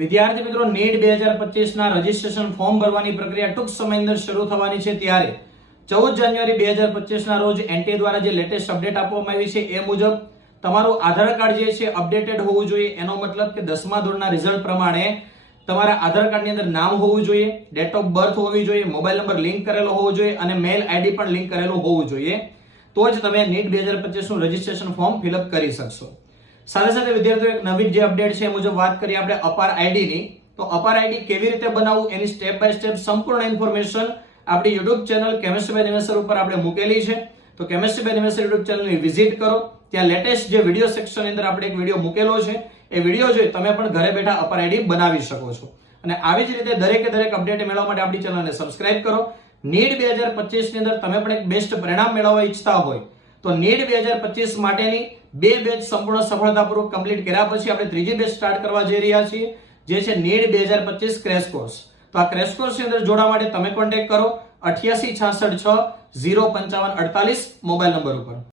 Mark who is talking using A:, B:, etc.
A: વિદ્યાર્થી મિત્રો, નીટ બે હજાર પચીસ ના રજીસ્ટ્રેશન ફોર્મ ભરવાની પ્રક્રિયા ટૂંક સમય અંદર શરૂ થવાની છે ત્યારે ચૌદ જાન્યુઆરી બે હજાર પચીસ ના રોજ એનટીએ દ્વારા જે લેટેસ્ટ અપડેટ આપવામાં આવી છે એ મુજબ તમારું આધાર કાર્ડ જે છે અપડેટેડ હોવું જોઈએ. એનો મતલબ કે દસમા ધોરણના રિઝલ્ટ પ્રમાણે તમારા આધાર કાર્ડની અંદર નામ હોવું જોઈએ ડેટ ઓફ બર્થ હોવી જોઈએ મોબાઈલ નંબર લિંક કરેલો હોવો જોઈએ અને મેલ આઈડી પણ લિંક કરેલું હોવું જોઈએ. તો જ તમે નીટ બે હજાર પચીસનું રજીસ્ટ્રેશન ફોર્મ ફિલઅપ કરી શકશો. સાથે સાથે વિદ્યાર્થીઓ, એક નવી જે અપડેટ છે મુજબ વાત કરીએ આપણે અપાર આઈડીની તો અપાર આઈડી કેવી રીતે બનાવવું એની સ્ટેપ બાય સ્ટેપ સંપૂર્ણ ઇન્ફોર્મેશન આપણી યુટ્યુબ ચેનલ કેમેસ્ટ્રી બાય ઉપર આપણે મૂકેલી છે. તો કેમેસ્ટ્રી બાય નિવેસર યુટ્યુબ ચેનલની વિઝિટ કરો. ત્યાં લેટેસ્ટ જે વીડિયો સેક્શન અંદર આપણે એક વીડિયો મૂકેલો છે. એ વીડિયો જોઈ તમે પણ ઘરે બેઠા અપાર આઈડી બનાવી શકો છો. અને આવી જ રીતે દરેકે દરેક અપડેટ મેળવવા માટે આપણી ચેનલને સબસ્ક્રાઇબ કરો. નીટ બે હજાર પચીસની અંદર તમે પણ એક બેસ્ટ પરિણામ મેળવવા ઈચ્છતા હોય તો નીટ બે હજાર પચીસ માટેની બે બેચ સંપૂર્ણ સફળતાપૂર્વક કમ્પ્લીટ કર્યા પછી આપણે ત્રીજી બેચ સ્ટાર્ટ કરવા જઈ રહ્યા છીએ, જે છે નીડ બે હજાર પચીસ ક્રેશ કોર્સ તો આ ક્રેશ કોર્સની અંદર જોડાવા માટે તમે કોન્ટેક્ટ કરો અઠ્યાસી છાસઠ છ ઝીરો પંચાવન અડતાલીસ મોબાઈલ નંબર ઉપર.